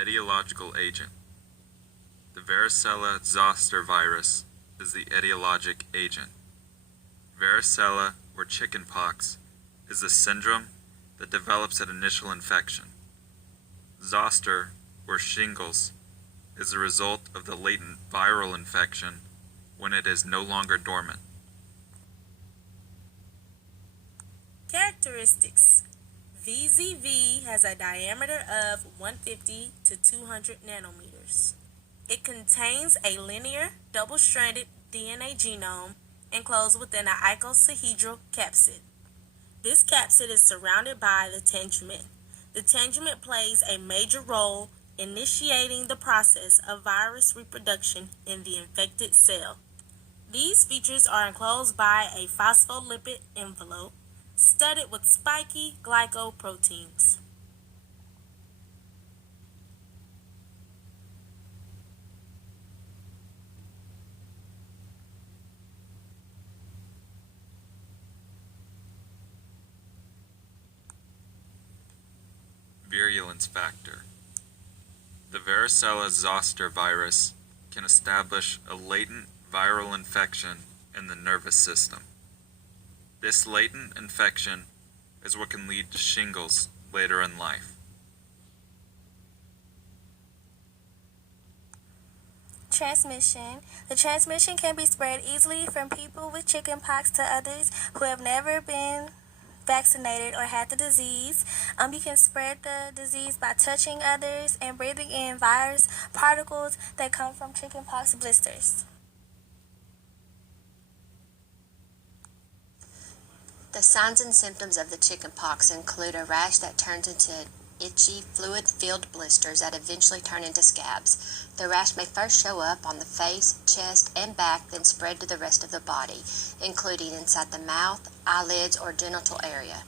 Etiological agent. The varicella zoster virus is the etiologic agent. Varicella, or chickenpox, is a syndrome that develops at initial infection. Zoster, or shingles, is the result of the latent viral infection when it is no longer dormant. Characteristics. VZV has a diameter of 150 to 200 nanometers. It contains a linear, double-stranded DNA genome enclosed within an icosahedral capsid. This capsid is surrounded by the tegument. The tegument plays a major role initiating the process of virus reproduction in the infected cell. These features are enclosed by a phospholipid envelope studded with spiky glycoproteins. Virulence factor. The varicella zoster virus can establish a latent viral infection in the nervous system. This latent infection is what can lead to shingles later in life. Transmission. The transmission can be spread easily from people with chickenpox to others who have never been vaccinated or had the disease. You can spread the disease by touching others and breathing in virus particles that come from chickenpox blisters. The signs and symptoms of the chickenpox include a rash that turns into itchy, fluid-filled blisters that eventually turn into scabs. The rash may first show up on the face, chest, and back, then spread to the rest of the body, including inside the mouth, eyelids, or genital area.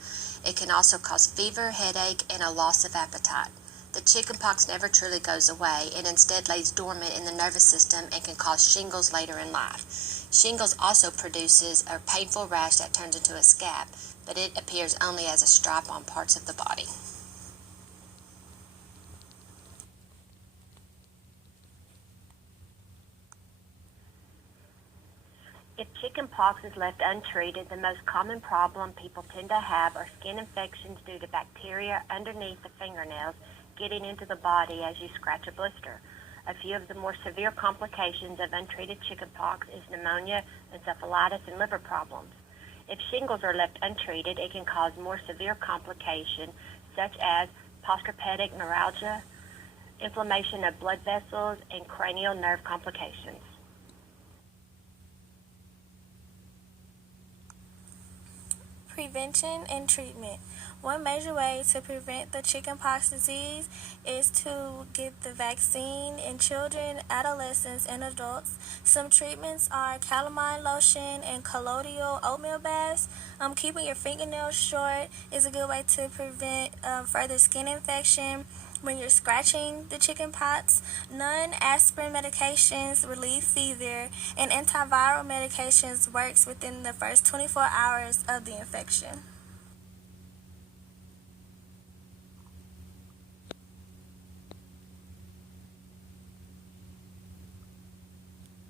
It can also cause fever, headache, and a loss of appetite. The chickenpox never truly goes away and instead lays dormant in the nervous system and can cause shingles later in life. Shingles also produces a painful rash that turns into a scab, but it appears only as a stripe on parts of the body. If chickenpox is left untreated, the most common problem people tend to have are skin infections due to bacteria underneath the fingernails getting into the body as you scratch a blister. A few of the more severe complications of untreated chickenpox is pneumonia, encephalitis, and liver problems. If shingles are left untreated, it can cause more severe complications such as postherpetic neuralgia, inflammation of blood vessels, and cranial nerve complications. Prevention and treatment. One major way to prevent the chickenpox disease is to get the vaccine in children, adolescents, and adults. Some treatments are calamine lotion and colloidal oatmeal baths. Keeping your fingernails short is a good way to prevent further skin infection when you're scratching the chickenpox. Non-aspirin medications relieve fever, and antiviral medications works within the first 24 hours of the infection.